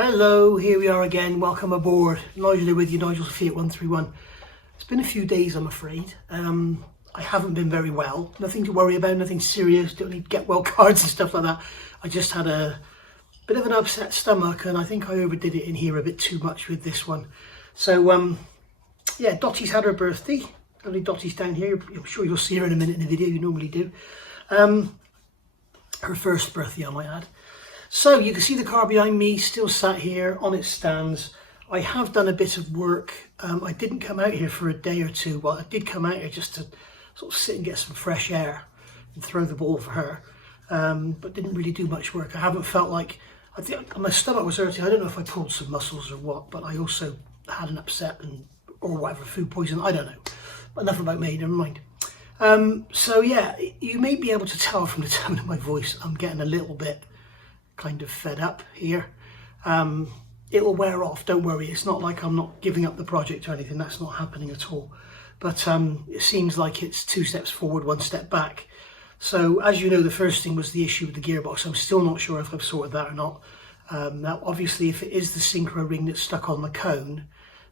Hello, here we are again. Welcome aboard. Nigel with you, Nigel's Fiat 131. It's been a few days, I'm afraid. I haven't been very well. Nothing to worry about, nothing serious. Don't need get well cards and stuff like that. I just had a bit of an upset stomach, and I think I overdid it in here a bit too much with this one. So, yeah, Dottie's had her birthday. Lovely Dottie's down here. I'm sure you'll see her in a minute in the video. You normally do. Her first birthday, I might add. So you can see the car behind me still sat here on its stands. I have done a bit of work. I didn't come out here for a day or two. Well, I did come out here just to sort of sit and get some fresh air and throw the ball for her, but didn't really do much work. I haven't felt like, I think my stomach was hurting. I don't know if I pulled some muscles or what, but I also had an upset or whatever, food poison, I don't know. But enough about me, never mind. So yeah, you may be able to tell from the tone of my voice, I'm getting a little bit kind of fed up here. It'll wear off, don't worry. It's not like I'm not giving up the project or anything. That's not happening at all. But it seems like it's 2 steps forward, 1 step back. So as you know, the first thing was the issue with the gearbox. I'm still not sure if I've sorted that or not. Now obviously if it is the synchro ring that's stuck on the cone,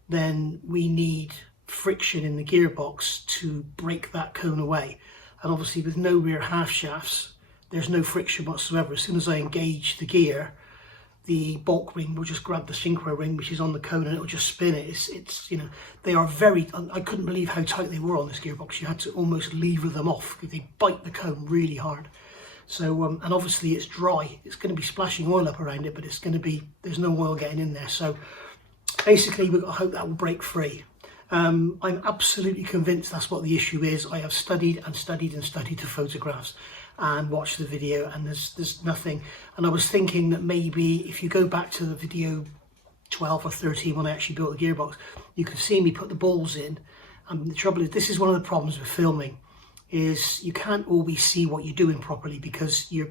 then we need friction in the gearbox to break that cone away. And obviously with no rear half shafts, there's no friction whatsoever. As soon as I engage the gear, the bulk ring will just grab the synchro ring, which is on the cone, and it'll just spin it. It's you know, they are very, I couldn't believe how tight they were on this gearbox. You had to almost lever them off because they bite the cone really hard. So, and obviously it's dry. It's going to be splashing oil up around it, but it's going to be, there's no oil getting in there. So basically we've got to hope that will break free. I'm absolutely convinced that's what the issue is. I have studied and studied and studied the photographs and watched the video, and there's nothing. And I was thinking that maybe if you go back to the video 12 or 13 when I actually built the gearbox, you can see me put the balls in. And the trouble is, this is one of the problems with filming, is you can't always see what you're doing properly because you're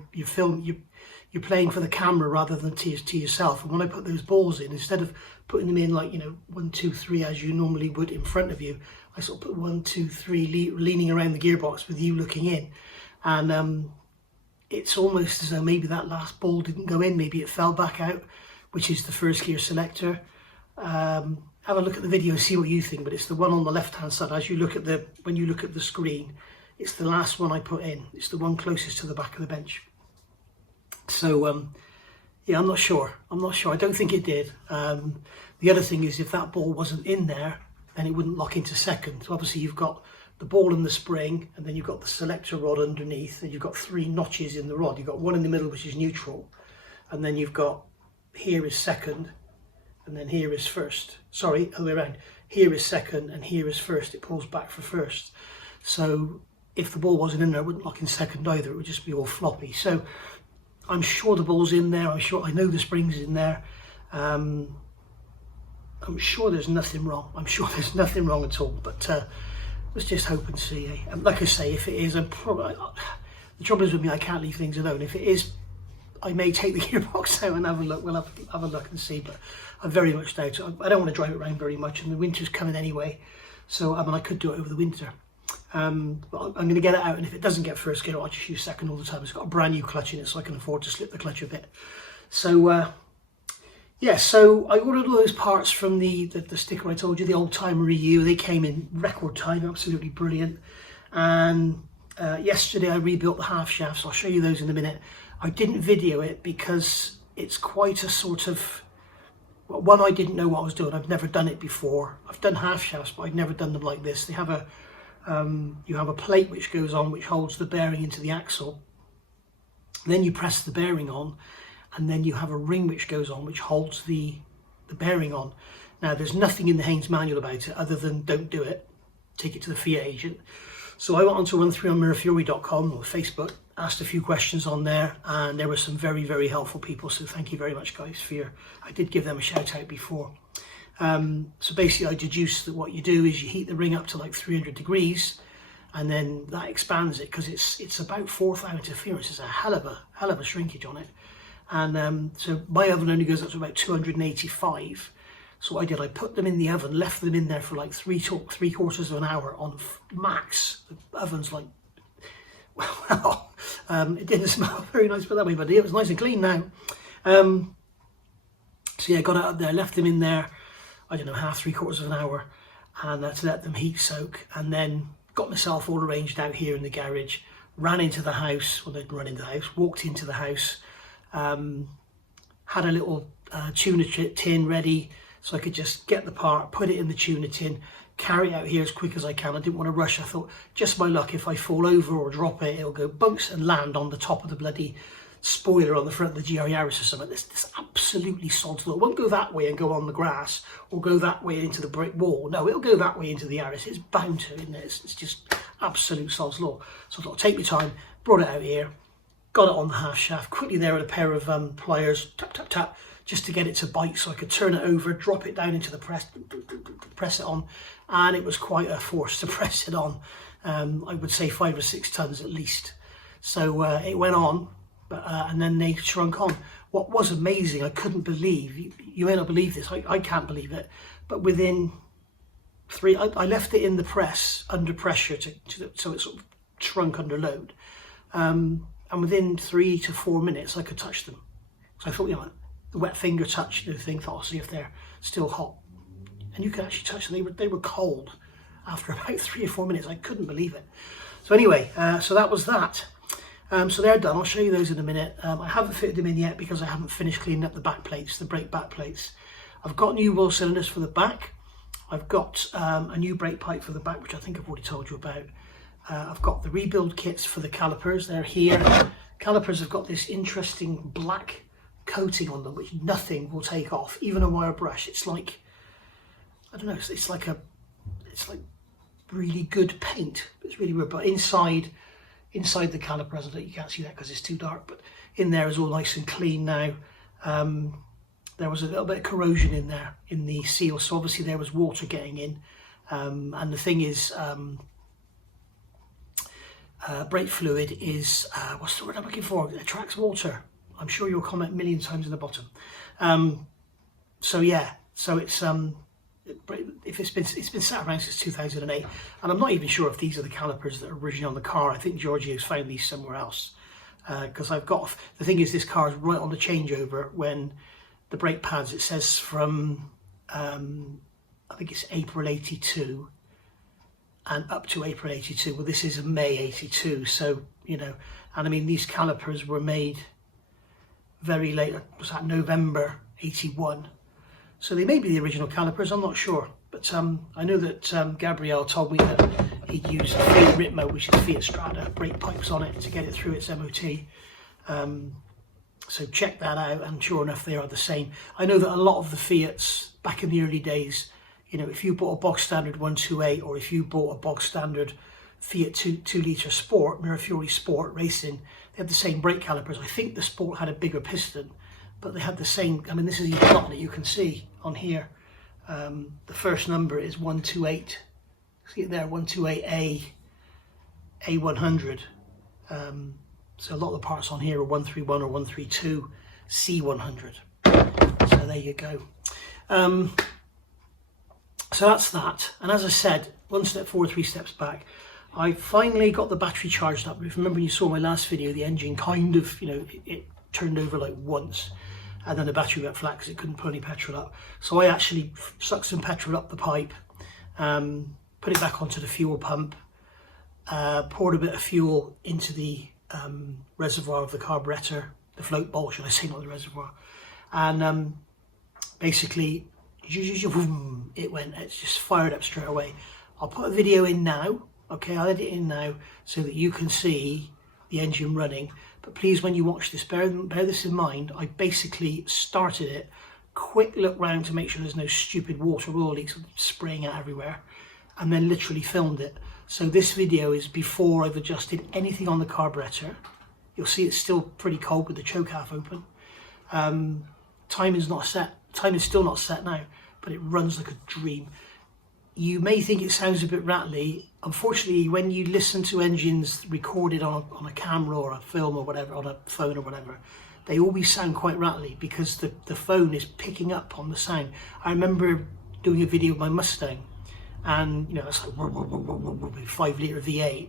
playing for the camera rather than to yourself. And when I put those balls in, instead of putting them in like, you know, 1, 2, 3 as you normally would in front of you, I sort of put 1, 2, 3 leaning around the gearbox with you looking in. And it's almost as though maybe that last ball didn't go in, maybe it fell back out, which is the first gear selector. Have a look at the video and see what you think, but it's the one on the left hand side. As you look at when you look at the screen, it's the last one I put in. It's the one closest to the back of the bench. So yeah, I'm not sure. I don't think it did. The other thing is, if that ball wasn't in there, then it wouldn't lock into second. So obviously you've got the ball and the spring, and then you've got the selector rod underneath, and you've got 3 notches in the rod. You've got one in the middle, which is neutral, and then you've got, here is second, and then here is first. Sorry, other way around. Here is second, and here is first. It pulls back for first. So if the ball wasn't in there, it wouldn't lock in second either. It would just be all floppy. So I'm sure the ball's in there. I know the spring's in there. I'm sure there's nothing wrong. I'm sure there's nothing wrong at all. But let's just hope and see. Eh? And like I say, if it is, I'm probably, the trouble is with me, I can't leave things alone. If it is, I may take the gearbox out and have a look. We'll have a look and see. But I very much doubt it. I don't want to drive it around very much, and the winter's coming anyway. So I mean, I could do it over the winter. But I'm going to get it out, and if it doesn't get first gear, I'll just use second all the time. It's got a brand new clutch in it, so I can afford to slip the clutch a bit. So yeah, so I ordered all those parts from the sticker I told you, the old timer EU. They came in record time, absolutely brilliant. And yesterday I rebuilt the half shafts. I'll show you those in a minute. I didn't video it because it's quite a sort of, well, one, I didn't know what I was doing. I've never done it before. I've done half shafts, but I've never done them like this. They have a you have a plate which goes on, which holds the bearing into the axle. Then you press the bearing on, and then you have a ring which goes on, which holds the bearing on. Now, there's nothing in the Haynes manual about it other than don't do it. Take it to the Fiat agent. So I went on to run3 on mirrorfury.com or Facebook, asked a few questions on there, and there were some very, very helpful people. So thank you very much, guys, for your, I did give them a shout out before. So basically I deduced that what you do is you heat the ring up to like 300 degrees, and then that expands it, because it's about 4th hour interference. It's a hell of a shrinkage on it. And so my oven only goes up to about 285. So what I did, I put them in the oven, left them in there for like 3/4 of an hour on max. The oven's like, well, it didn't smell very nice, but that way, but it was nice and clean now. So yeah, got out there, left them in there, I don't know, half, 3/4 of an hour, and to let them heat soak, and then got myself all arranged out here in the garage, ran into the house, well, I didn't run into the house, walked into the house, had a little tuna tin ready so I could just get the part, put it in the tuna tin, carry it out here as quick as I can. I didn't want to rush. I thought, just my luck, if I fall over or drop it, it'll go bunks and land on the top of the bloody spoiler on the front of the GR Yaris or something. This absolutely sods law. It won't go that way and go on the grass or go that way into the brick wall. No, it'll go that way into the Yaris. It's bound to, isn't it? It's just absolute sod's law. So I thought, take my time, brought it out here, got it on the half shaft, quickly there with a pair of pliers, tap, tap, tap, just to get it to bite so I could turn it over, drop it down into the press it on, and it was quite a force to press it on. I would say 5 or 6 tons at least. So it went on, but, and then they shrunk on. What was amazing, I couldn't believe, you may not believe this, I can't believe it, but within I left it in the press under pressure so it sort of shrunk under load. And within 3 to 4 minutes I could touch them. So I thought, you know, the wet finger touch, the thing, thought, I'll see if they're still hot. And you could actually touch them, they were cold after about 3 or 4 minutes. I couldn't believe it. So anyway, so that was that. So they're done, I'll show you those in a minute. I haven't fitted them in yet because I haven't finished cleaning up the back plates, the brake back plates. I've got new wheel cylinders for the back. I've got a new brake pipe for the back, which I think I've already told you about. I've got the rebuild kits for the calipers, they're here. Calipers have got this interesting black coating on them which nothing will take off, even a wire brush. It's like, I don't know, it's like really good paint. It's really weird, but inside the calipers, you can't see that because it's too dark, but in there is all nice and clean now. There was a little bit of corrosion in there in the seal, so obviously there was water getting in, and the thing is, brake fluid is, what's the word I'm looking for? It attracts water. I'm sure you'll comment a million times in the bottom. So yeah, so it's it's been sat around since 2008, and I'm not even sure if these are the calipers that are originally on the car. I think Giorgio's found these somewhere else, because I've got, the thing is, this car is right on the changeover when the brake pads, it says from I think it's April 82 and up to April 82. Well, this is May 82, so you know, and I mean, these calipers were made very late, was that November 81, so they may be the original calipers, I'm not sure, but I know that Gabrielle told me that he'd used Fiat Ritmo, which is Fiat Strada, brake pipes on it to get it through its MOT. So check that out, and sure enough they are the same. I know that a lot of the Fiats back in the early days, you know, if you bought a box standard 128 or if you bought a box standard Fiat 2 litre Sport, Mirafiori Sport Racing, they had the same brake calipers. I think the Sport had a bigger piston, but they had the same. I mean, this is even on it, you can see on here. The first number is 128. See it there, 128A, A100. So a lot of the parts on here are 131 or 132 C100. So there you go. So that's that. And as I said, 1 step forward, 3 steps back. I finally got the battery charged up. If you remember, you saw my last video, the engine kind of, you know, it turned over like once, and then the battery went flat because it couldn't put any petrol up. So I actually sucked some petrol up the pipe, put it back onto the fuel pump, poured a bit of fuel into the reservoir of the carburetor, the float bowl, should I say, not the reservoir, and basically it went, it's just fired up straight away. I'll put a video in now, okay, I'll edit in now so that you can see the engine running, but please, when you watch this, bear this in mind. I basically started it, quick look round to make sure there's no stupid water or oil leaks spraying out everywhere, and then literally filmed it. So this video is before I've adjusted anything on the carburetor. You'll see it's still pretty cold with the choke half open. Time is not set. Time is still not set now, but it runs like a dream. You may think it sounds a bit rattly. Unfortunately, when you listen to engines recorded on a camera or a film or whatever, on a phone or whatever, they always sound quite rattly because the phone is picking up on the sound. I remember doing a video of my Mustang, and you know, it's like 5 litre V8,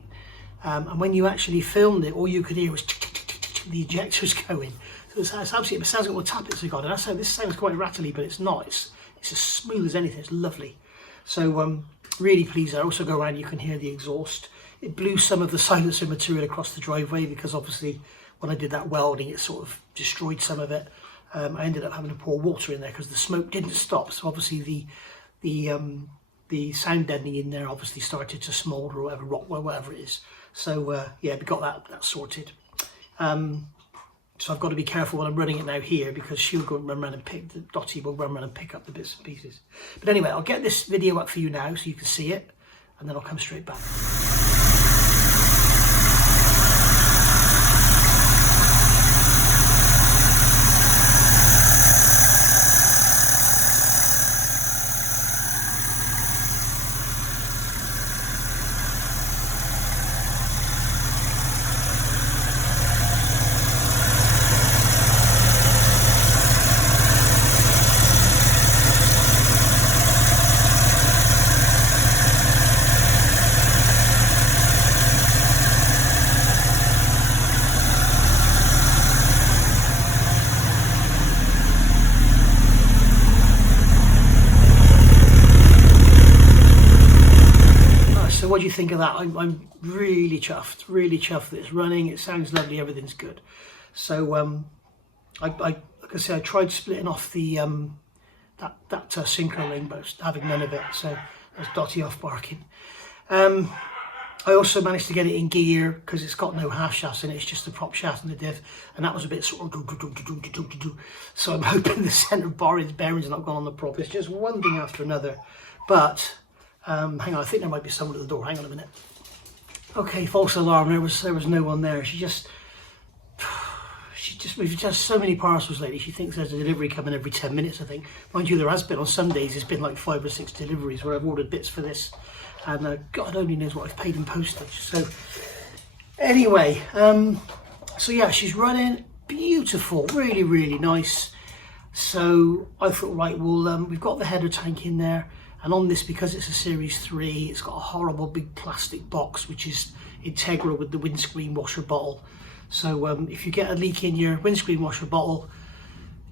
and when you actually filmed it, all you could hear was the ejectors going. So It's absolutely, it sounds like we'll tap it, so God, and that's how this sounds quite rattly, but it's not. It's as smooth as anything. It's lovely. So really pleased. I also go around, you can hear the exhaust. It blew some of the silencer material across the driveway because obviously when I did that welding, it sort of destroyed some of it. I ended up having to pour water in there because the smoke didn't stop. So obviously the sound deadening in there obviously started to smoulder or whatever, rot, whatever it is. So yeah, we got that sorted. So I've got to be careful when I'm running it now here because she'll go and run around and Dottie will run around and pick up the bits and pieces. But anyway, I'll get this video up for you now so you can see it, and then I'll come straight back. So what do you think of that? I'm really chuffed that it's running. It sounds lovely, everything's good. So like I say, I tried splitting off the that synchro link, but having none of it. So there's Dottie off barking. I also managed to get it in gear because it's got no half shafts in it. It's just the prop shaft and the diff, and that was a bit sort of. So I'm hoping the centre bearings are not gone on the prop. It's just one thing after another, but. Hang on, I think there might be someone at the door. Hang on a minute. Okay, false alarm. There was no one there. We've just so many parcels lately. She thinks there's a delivery coming every 10 minutes, I think. Mind you, there has been on some days. It's been like 5 or 6 deliveries where I've ordered bits for this, and God only knows what I've paid in postage. So anyway, so yeah, she's running beautiful, really, really nice. So I thought, right, well, we've got the header tank in there. And on this, because it's a Series 3, it's got a horrible big plastic box, which is integral with the windscreen washer bottle. So if you get a leak in your windscreen washer bottle,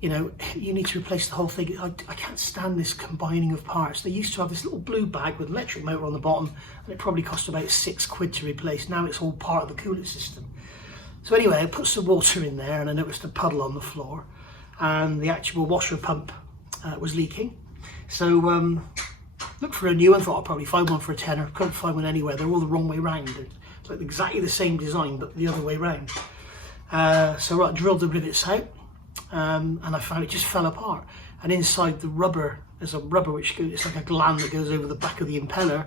you know, you need to replace the whole thing. I can't stand this combining of parts. They used to have this little blue bag with an electric motor on the bottom, and it probably cost about £6 to replace. Now it's all part of the coolant system. So anyway, I put some water in there, and I noticed a puddle on the floor, and the actual washer pump was leaking. So looked for a new one, thought I'll probably find one for a tenner. Couldn't find one anywhere. They're all the wrong way round. It's like exactly the same design, but the other way round. So I drilled the rivets out, and I found it just fell apart. And inside the rubber, there's a rubber which goes, it's like a gland that goes over the back of the impeller,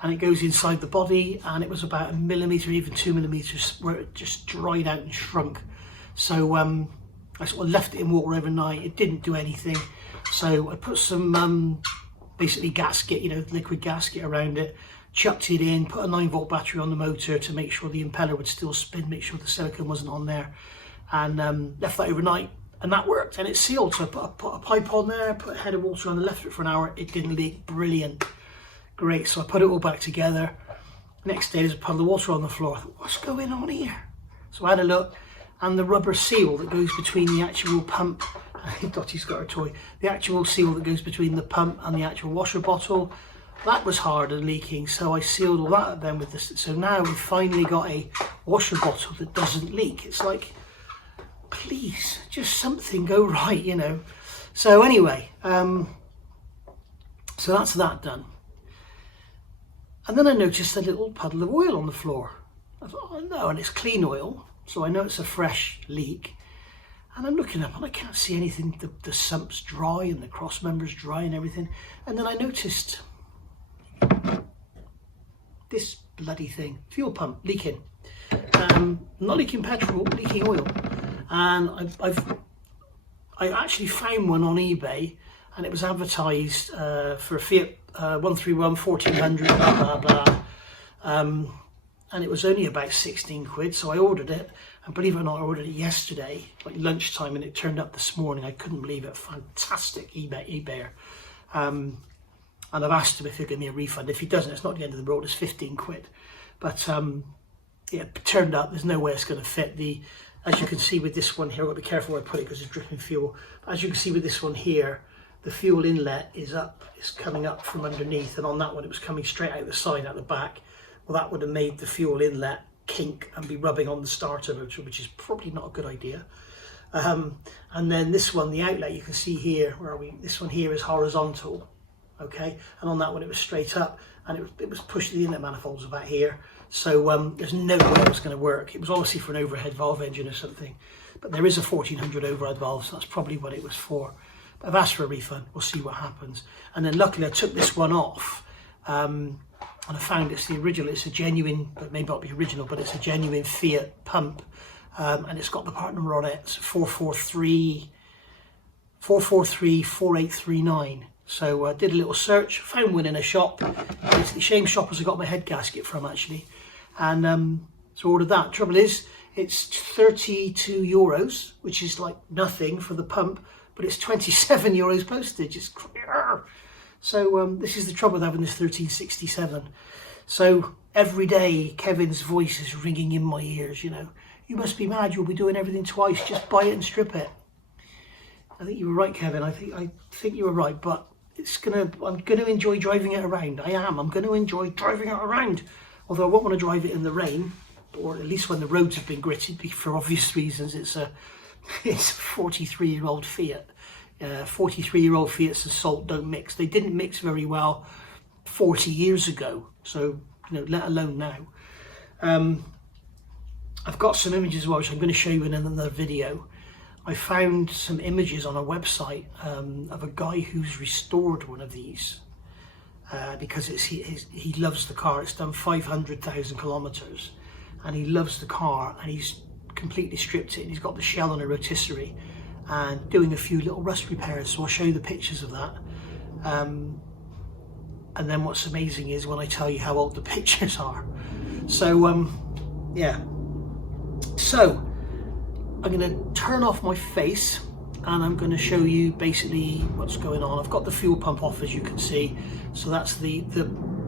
and it goes inside the body, and it was about 1 millimetre, even 2 millimetres, where it just dried out and shrunk. So I sort of left it in water overnight. It didn't do anything. So I put some basically gasket, you know, liquid gasket around it, chucked it in, put a 9-volt battery on the motor to make sure the impeller would still spin, make sure the silicone wasn't on there, and left that overnight, and that worked, and it sealed. So I put a pipe on there, put a head of water on, left it for an hour. It didn't leak. Brilliant, great. So I put it all back together. Next day, there's a puddle of water on the floor. I thought, what's going on here? So I had a look, and the rubber seal that goes between the actual pump, Dottie's got her toy, the actual seal that goes between the pump and the actual washer bottle, that was hard and leaking. So I sealed all that then with this. So now we've finally got a washer bottle that doesn't leak. It's like, please, just something go right, you know. So anyway, so that's that done. And then I noticed a little puddle of oil on the floor. I thought, oh no, and it's clean oil, so I know it's a fresh leak. And I'm looking up and I can't see anything. The sump's dry and the cross member's dry and everything. And then I noticed this bloody thing, fuel pump leaking. Not leaking petrol, leaking oil. And I actually found one on eBay, and it was advertised for a Fiat 131 1400, blah blah blah. And it was only about 16 quid, so I ordered it. And believe it or not, I ordered it yesterday, like lunchtime, and it turned up this morning. I couldn't believe it. Fantastic eBayer. And I've asked him if he'll give me a refund. If he doesn't, it's not the end of the world. It's 15 quid. But yeah, it turned up. There's no way it's going to fit. The as you can see with this one here, I've got to be careful where I put it because it's dripping fuel. As you can see with this one here, the fuel inlet is up, it's coming up from underneath, and on that one it was coming straight out the side, out the back. Well, that would have made the fuel inlet kink and be rubbing on the starter motor, which is probably not a good idea. And then this one, the outlet, you can see here, where are we? This one here is horizontal, okay? And on that one it was straight up, and it was pushed, the inlet manifold's about here. So there's no way it was going to work. It was obviously for an overhead valve engine or something, but there is a 1400 override valve, so that's probably what it was for. I've asked for a refund, we'll see what happens. And then luckily I took this one off, and I found it's the original, it's a genuine, but maybe not the original, but it's a genuine Fiat pump, and it's got the part number on it, it's 443-4839. So I did a little search, found one in a shop. It's the same shop as I got my head gasket from, actually. And so ordered that. Trouble is, it's 32 euros, which is like nothing for the pump, but it's 27 euros postage. It's so this is the trouble with having this 1367. So every day Kevin's voice is ringing in my ears, you know. You must be mad, you'll be doing everything twice, just buy it and strip it. I think you were right, Kevin. I think you were right, but I'm gonna enjoy driving it around. I'm gonna enjoy driving it around. Although I won't want to drive it in the rain, or at least when the roads have been gritted, for obvious reasons. It's a 43-year-old Fiat. 43-year-old Fiats and salt don't mix. They didn't mix very well 40 years ago, so you know, let alone now. I've got some images as well, which I'm going to show you in another video. I found some images on a website of a guy who's restored one of these because he loves the car. It's done 500,000 kilometers, and he loves the car, and he's completely stripped it, and he's got the shell on a rotisserie and doing a few little rust repairs. So I'll show you the pictures of that. And then what's amazing is when I tell you how old the pictures are. So yeah. So I'm going to turn off my face and I'm going to show you basically what's going on. I've got the fuel pump off, as you can see. So that's the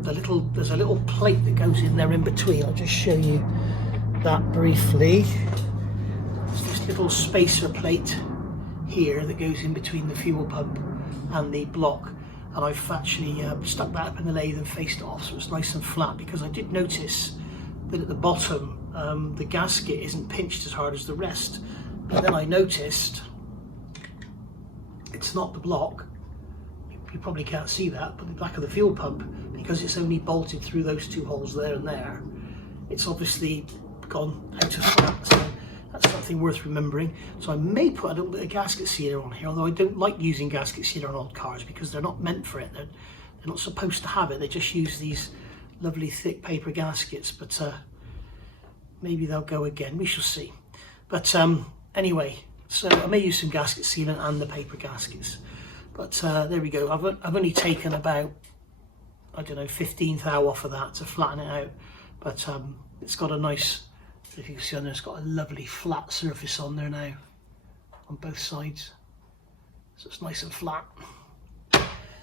little, there's a little plate that goes in there in between. I'll just show you that briefly. It's this little spacer plate here that goes in between the fuel pump and the block. And I've actually stuck that up in the lathe and faced it off so it's nice and flat, because I did notice that at the bottom the gasket isn't pinched as hard as the rest. But then I noticed it's not the block, you probably can't see that, but the back of the fuel pump, because it's only bolted through those two holes there and there, it's obviously gone out of flat. So that's something worth remembering. So I may put a little bit of gasket sealer on here, although I don't like using gasket sealer on old cars because they're not meant for it. They're not supposed to have it. They just use these lovely thick paper gaskets, but maybe they'll go again. We shall see. But anyway, so I may use some gasket sealant and the paper gaskets. But there we go. I've only taken about, I don't know, 15th thou off of that to flatten it out. But it's got a nice, if you can see on there, it's got a lovely flat surface on there now on both sides. So it's nice and flat.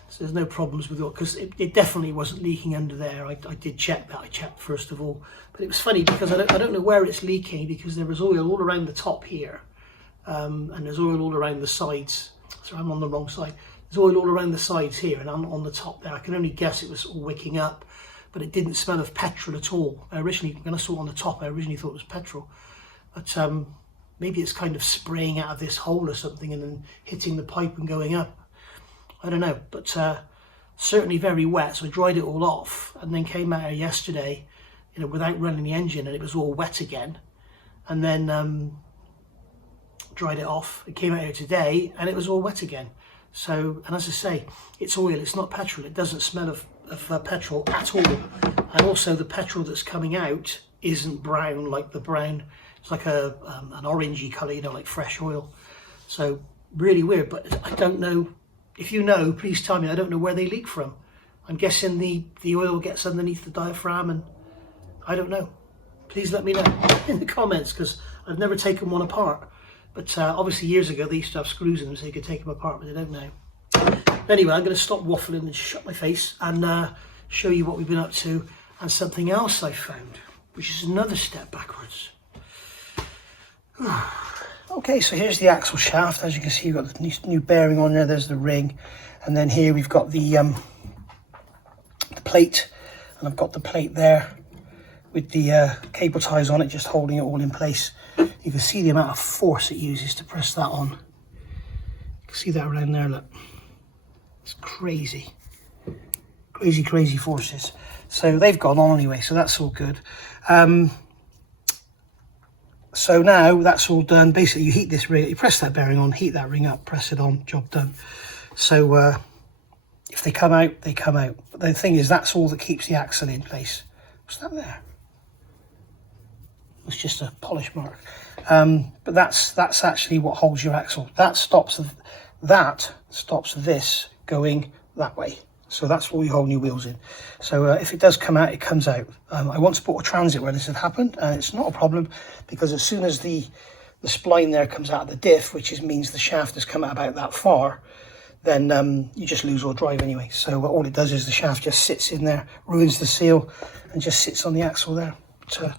So there's no problems with it, because it definitely wasn't leaking under there. I did check that. I checked first of all, but it was funny because I don't know where it's leaking, because there was oil all around the top here, and there's oil all around the sides. So I'm on the wrong side. There's oil all around the sides here, and I'm on the top there. I can only guess it was all wicking up, but it didn't smell of petrol at all. Originally, when I saw it on the top, I originally thought it was petrol, but maybe it's kind of spraying out of this hole or something and then hitting the pipe and going up. I don't know, but certainly very wet. So I dried it all off and then came out here yesterday, you know, without running the engine, and it was all wet again. And then dried it off. It came out here today and it was all wet again. So, and as I say, it's oil, it's not petrol. It doesn't smell of petrol at all. And also the petrol that's coming out isn't brown like the brown. It's like an orangey colour, you know, like fresh oil. So really weird, but I don't know. If you know, please tell me. I don't know where they leak from. I'm guessing the oil gets underneath the diaphragm, and I don't know. Please let me know in the comments, because I've never taken one apart. But obviously years ago they used to have screws in them so you could take them apart, but they don't now. Anyway, I'm going to stop waffling and shut my face and show you what we've been up to, and something else I found, which is another step backwards. Okay, so here's the axle shaft. As you can see, you've got the new bearing on there. There's the ring, and then here we've got the plate, and I've got the plate there with the cable ties on it, just holding it all in place. You can see the amount of force it uses to press that on. You can see that around there, look. It's crazy. Crazy, crazy forces. So they've gone on anyway, so that's all good. So now that's all done. Basically, you heat this ring, you press that bearing on, heat that ring up, press it on, job done. So if they come out, they come out. But the thing is, that's all that keeps the axle in place. What's that there? It's just a polish mark. But that's actually what holds your axle. That stops this going that way. So that's what we hold your wheels in. So if it does come out, it comes out. I once bought a Transit where this had happened, and it's not a problem because as soon as the spline there comes out of the diff, which means the shaft has come out about that far, then you just lose all drive anyway. So all it does is the shaft just sits in there, ruins the seal, and just sits on the axle there.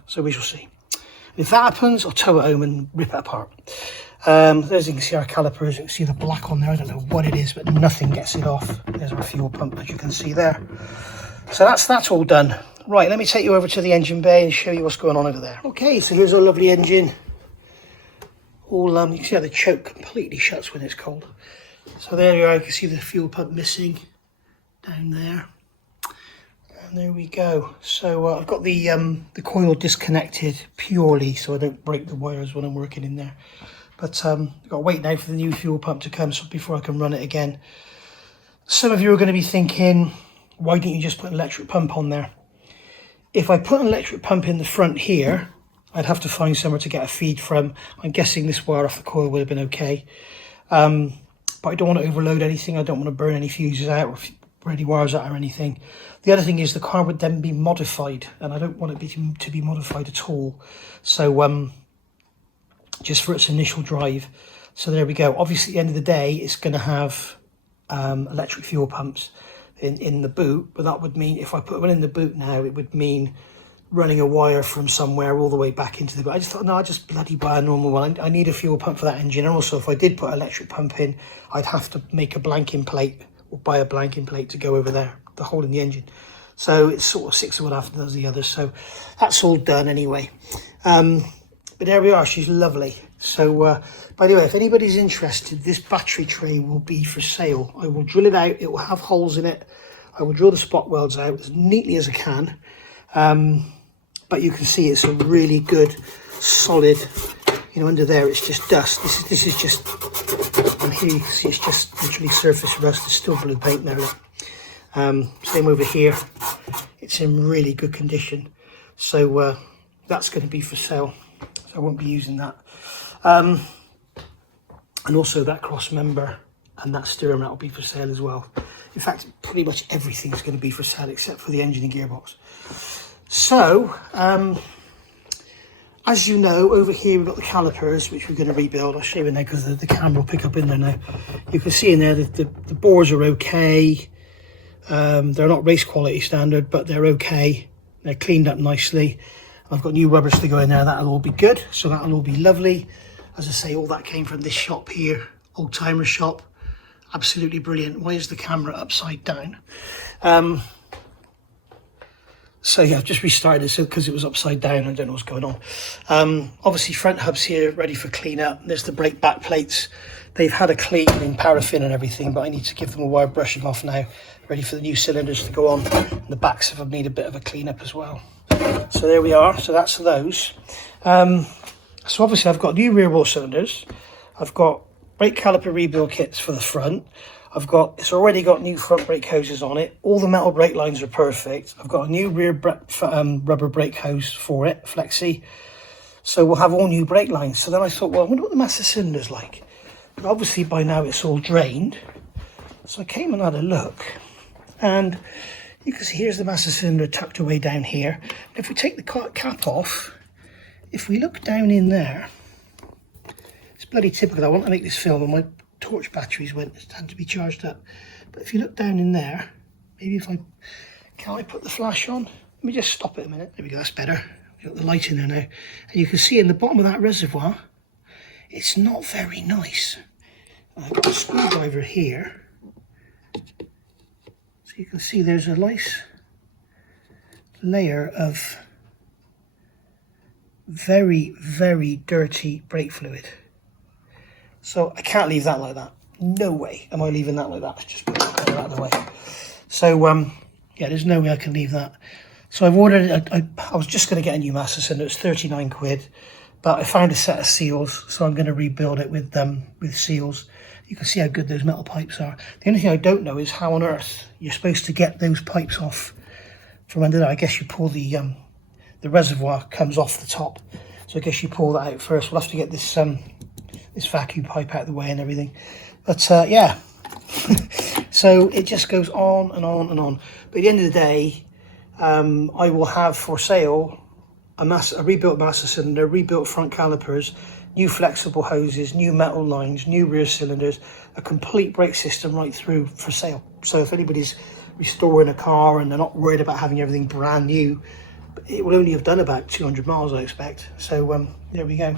So we shall see. If that happens, I'll tow it home and rip it apart. There's, you can see our calipers, you can see the black on there. I don't know what it is, but nothing gets it off. There's our fuel pump, as you can see there. So that's all done. Right, let me take you over to the engine bay and show you what's going on over there. Okay, so here's our lovely engine. All you can see how the choke completely shuts when it's cold. So there you are, you can see the fuel pump missing down there. And there we go. So I've got the coil disconnected purely so I don't break the wires when I'm working in there. But I've got to wait now for the new fuel pump to come before I can run it again. Some of you are going to be thinking, why didn't you just put an electric pump on there? If I put an electric pump in the front here, I'd have to find somewhere to get a feed from. I'm guessing this wire off the coil would have been okay. But I don't want to overload anything. I don't want to burn any fuses out or any wires out or anything. The other thing is the car would then be modified, and I don't want it to be modified at all. So just for its initial drive. So there we go. Obviously at the end of the day, it's going to have electric fuel pumps in the boot, but that would mean if I put one in the boot now, it would mean running a wire from somewhere all the way back into the boot. I just thought, no, I'll just bloody buy a normal one. I need a fuel pump for that engine. And also, if I did put an electric pump in, I'd have to make a blanking plate or buy a blanking plate to go over there, the hole in the engine. So it's sort of 6 of one after does the other. So that's all done anyway. But there we are, she's lovely. So by the way, if anybody's interested, this battery tray will be for sale. I will drill it out, it will have holes in it. I will drill the spot welds out as neatly as I can. But you can see it's a really good, solid, you know, under there it's just dust. This is just, and here you can see it's just literally surface rust. There's still blue paint there. Same over here, it's in really good condition. So that's going to be for sale. So I won't be using that. And also that cross member and that steering rack will be for sale as well. In fact, pretty much everything's going to be for sale except for the engine and gearbox. So, as you know, over here we've got the calipers, which we're going to rebuild. I'll show you in there because the camera will pick up in there now. You can see in there that the bores are okay. They're not race quality standard, but they're okay. They're cleaned up nicely. I've got new rubbers to go in there. That'll all be good. So that'll all be lovely. As I say, all that came from this shop here, Old Timer Shop. Absolutely brilliant. Why is the camera upside down? So yeah, I've just restarted it because it was upside down. I don't know what's going on. Obviously front hubs here ready for clean up. There's the brake back plates. They've had a clean in paraffin and everything, but I need to give them a wire brushing off now, ready for the new cylinders to go on. And the backs of them need a bit of a clean up as well. So there we are. So that's those. So obviously I've got new rear wheel cylinders. I've got brake caliper rebuild kits for the front. It's already got new front brake hoses on it. All the metal brake lines are perfect. I've got a new rear rubber brake hose for it, flexi. So we'll have all new brake lines. So then I thought, well, I wonder what the master cylinder's like. But obviously by now it's all drained. So I came and had a look. And you can see here's the master cylinder tucked away down here. If we take the cap off, if we look down in there, it's bloody typical. I want to make this film and my torch batteries had to be charged up. But if you look down in there, maybe can I put the flash on? Let me just stop it a minute. There we go, that's better. We've got the light in there now. And you can see in the bottom of that reservoir, it's not very nice. I've got a screwdriver here, so you can see there's a nice layer of very, very dirty brake fluid. So I can't leave that like that. No way am I leaving that like that. Let's just put that out of the way. So yeah, there's no way I can leave that. So I've ordered it. I was just going to get a new master cylinder. It's 39 quid, but I found a set of seals, so I'm going to rebuild it with seals. You can see how good those metal pipes are. The only thing I don't know is how on earth you're supposed to get those pipes off from under there. I guess you pull the reservoir comes off the top, so I guess you pull that out first. We'll have to get this this vacuum pipe out of the way and everything. But yeah, so it just goes on and on and on. But at the end of the day, I will have for sale a rebuilt master cylinder, rebuilt front calipers, new flexible hoses, new metal lines, new rear cylinders, a complete brake system right through for sale. So if anybody's restoring a car and they're not worried about having everything brand new, it will only have done about 200 miles, I expect. So there we go.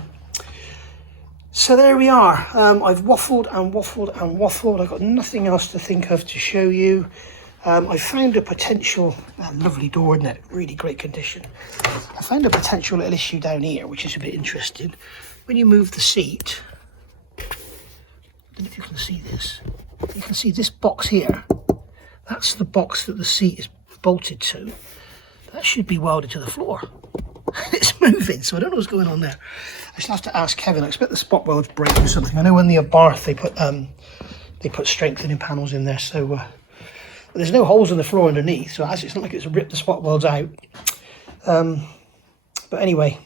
So there we are. I've waffled and waffled and waffled. I've got nothing else to think of to show you. I found a potential, lovely door, isn't it? Really great condition. I found a potential little issue down here, which is a bit interesting. When you move the seat, I don't know if you can see this. You can see this box here. That's the box that the seat is bolted to. That should be welded to the floor. It's moving, so I don't know what's going on there. I shall have to ask Kevin. I expect the spot welds break or something. I know when the Abarth they put strengthening panels in there, so but there's no holes in the floor underneath, so it's not like it's ripped the spot welds out. But anyway,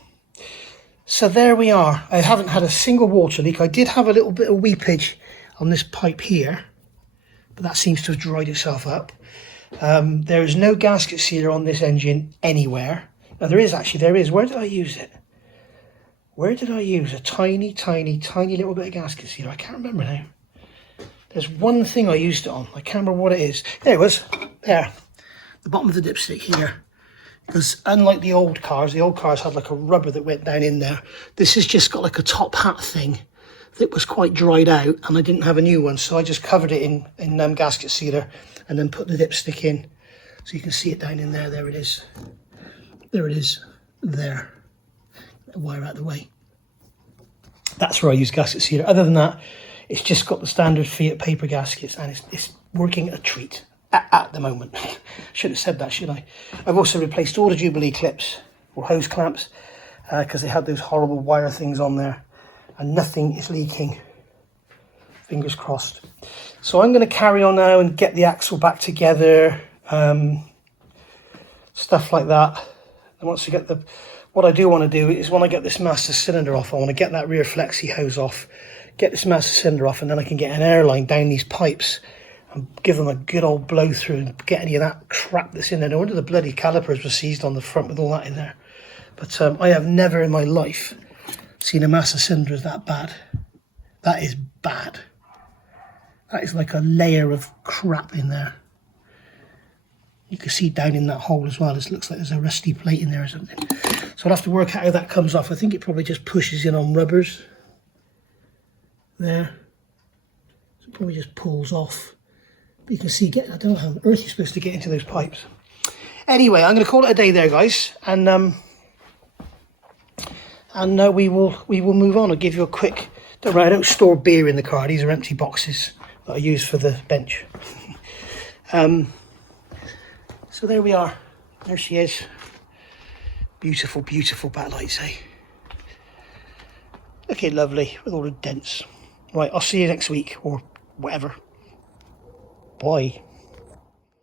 so there we are. I haven't had a single water leak. I did have a little bit of weepage on this pipe here, but that seems to have dried itself up. There is no gasket sealer on this engine anywhere. Now there is. Where did I use it? Where did I use a tiny, tiny, tiny little bit of gasket sealer? I can't remember now. There's one thing I used it on. I can't remember what it is. There it was. There. The bottom of the dipstick here. Because unlike the old cars had like a rubber that went down in there. This has just got like a top hat thing that was quite dried out, and I didn't have a new one, so I just covered it in gasket sealer and then put the dipstick in. So you can see it down in there. There it is. There it is. There. Wire out of the way. That's where I use gasket sealer. Other than that, it's just got the standard Fiat paper gaskets, and it's working a treat at the moment. Should have said that, should I? I've also replaced all the Jubilee clips or hose clamps because they had those horrible wire things on there, and nothing is leaking. Fingers crossed. So I'm going to carry on now and get the axle back together, stuff like that. And once I get what I do want to do is when I get this master cylinder off, I want to get that rear flexi hose off, get this master cylinder off, and then I can get an airline down these pipes and give them a good old blow through and get any of that crap that's in there. No wonder the bloody calipers were seized on the front with all that in there. But I have never in my life seen a master cylinder as that bad. That is bad. That is like a layer of crap in there. You can see down in that hole as well. It looks like there's a rusty plate in there or something. So I'll have to work out how that comes off. I think it probably just pushes in on rubbers. There. So it probably just pulls off. But you can see, I don't know how on earth you're supposed to get into those pipes. Anyway, I'm going to call it a day there, guys. And we will move on. I'll give you a quick... Don't worry, I don't store beer in the car. These are empty boxes that I use for the bench. So there we are. There she is. Beautiful, beautiful backlights, eh? Okay, lovely, with all the dents. Right, I'll see you next week, or whatever. Bye.